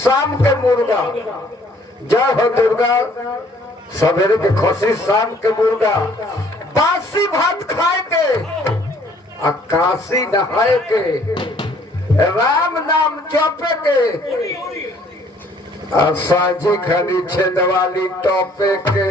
शाम के मुर्गा। जय हो दुर्गा। सवेरे के खसी शाम के मुर्गा। बासी भात खाए के काशी नहाए के राम नाम जपे के साझी खाली छेदवाली टोपे के।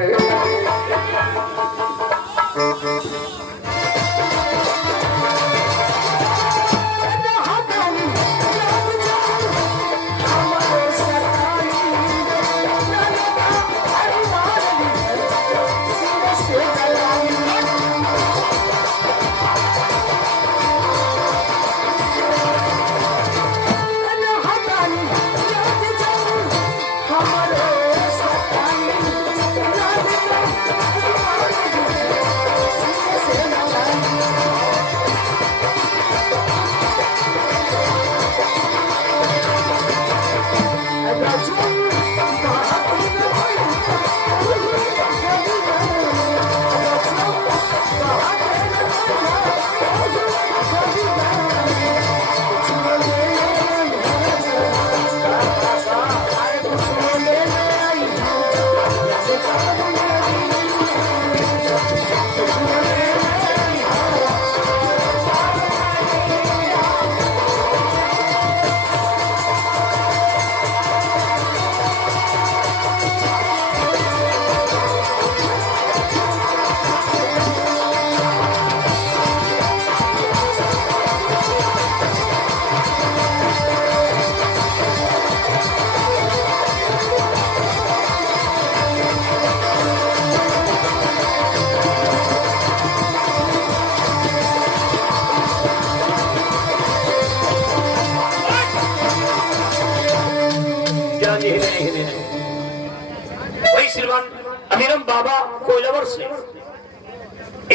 अमीरम बाबा कोयलवर से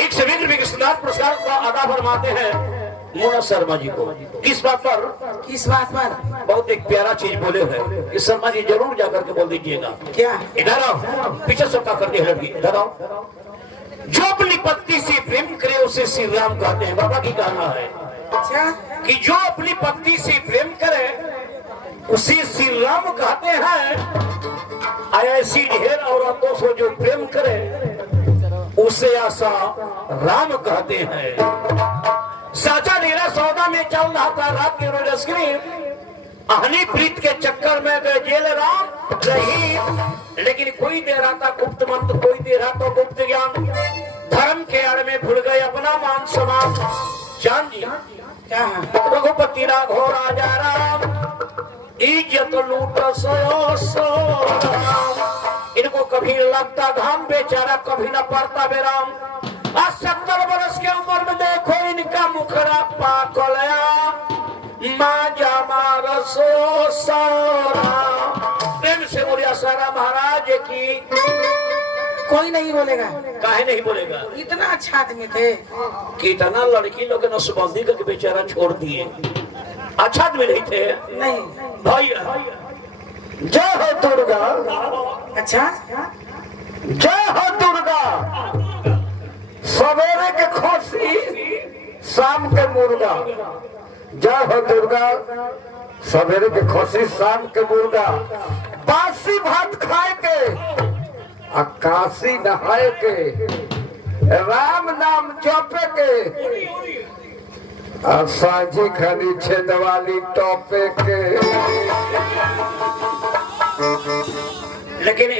एक सवेंद्र विकृष्णनाथ पुरस्कार का अदा फरमाते हैं मोना शर्मा जी को। किस बात पर बहुत एक प्यारा चीज बोले हैं कि शर्मा जी जरूर जाकर के बोल दीजिएगा। क्या? इधर आओ, पीछे सबका करते हैं लड़की। इधर आओ। जो अपनी पत्नी से प्रेम करे उसे श्री राम कहते हैं। बाबा की कहना है अच्छा कि जो अपनी पत्नी से प्रेम करे उसे श्री राम कहते हैं। ऐसी ढेर औरतों से जो प्रेम करे उसे आशा राम कहते हैं। साचा डेरा सौदा में चल रहा था रात के रोज स्क्रीन अहनी प्रीत के चक्कर में गए जेल राम रही। लेकिन कोई दे रहा था गुप्त मंत्र, कोई दे रहा था गुप्त ज्ञान। धर्म के आड़ में भूल गए अपना मान सम्मान। जान जी क्या? रघुपति राघव राजा राम इज्जत लूट सो इनको कभी लगता घाम बेचारा, कभी न पड़ता बेराम। 70 वर्ष के उम्र में देखो इनका मुखड़ा पाकलया माजा मारसो सारा। प्रेम से बोलिया सारा महाराज की। कोई नहीं बोलेगा। काहे नहीं बोलेगा? इतना अच्छा आदमी थे। कितना लड़की लोग नसबंदी करके बेचारा छोड़ दिए। अच्छा आदमी नहीं थे नहीं भाई। जय हो दुर्गा। अच्छा जय हो दुर्गा। सवेरे के खसी शाम के मुर्गा। जय हो दुर्गा। सवेरे के खसी शाम के मुर्गा। बासी भात खाए के काशी नहाए के राम नाम जपे के साझी खाली छेदवाली टोपे के। लेकिन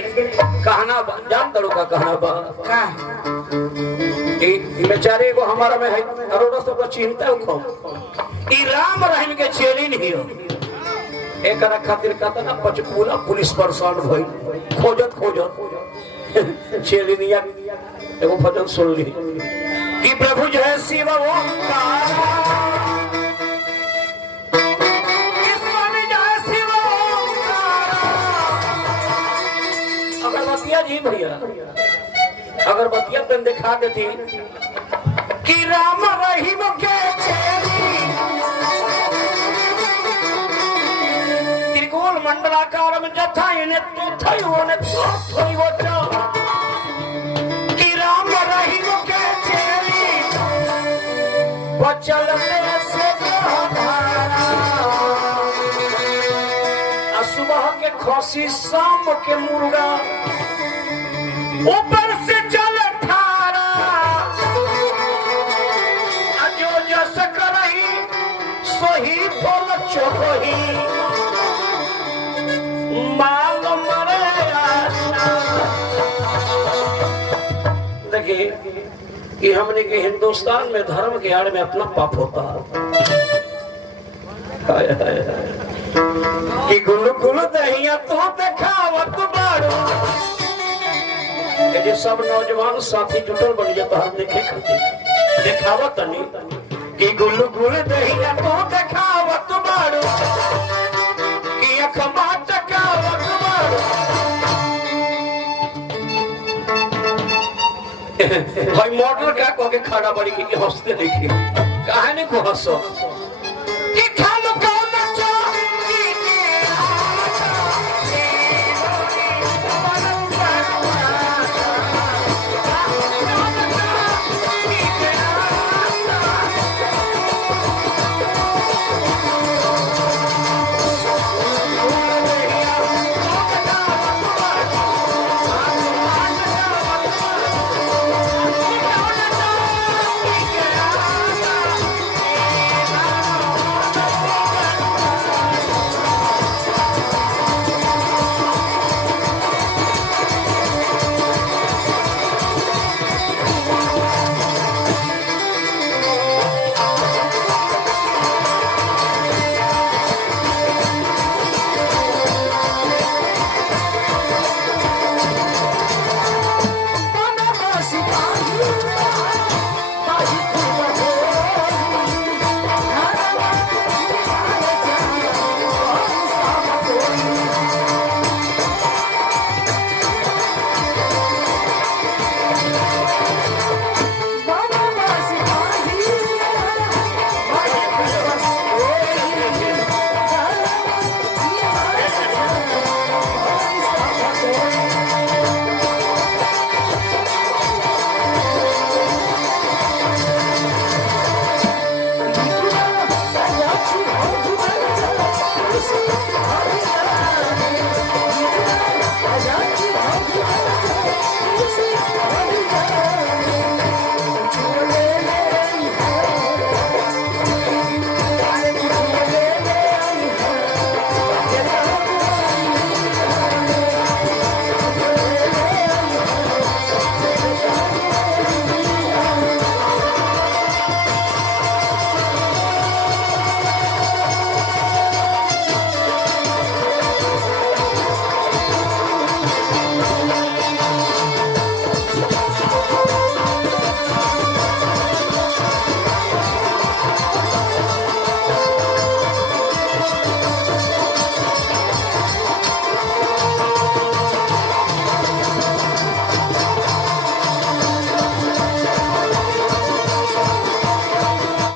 कहना जान दलो का कहना बा का बेचारे को हमारा में है करोड़ों सब चिंता हो ई राम रहीम के चेली नहीं हो। एक खातिर कहता ना पचकूला पुलिस परेशान भई खोजत चेलिनिया एगो भजन सुन ली कि प्रभु जय शिव ओंकार अगरबत्तिया जी भैया अगरबत्तिया तुम दिखा देती कि राम रहीम के त्रिकोण मंडलाकार में जथा इन्हें तो थई ने तो थई वो कि राम रहीम के चेली बचल से कह के खसी शाम के मुर्गा ऊपर से चले ठारा जो जस करही सोही फल चोही माल मरे देखिए कि हमने के हिंदुस्तान में धर्म के आड़ में अपना पाप होता कि गुल गुल दहिया तू देखावत बाड़ो ये सब नौजवान साथी जुटल बन जाता है देखे खातिर देखावत नहीं कि गुल गुल दहिया तू देखावत बाड़ो कि अखबा टकावत बाड़ो भाई मॉडल क्या कह के खड़ा बड़ी की हंसते देखिए कहानी को हंसो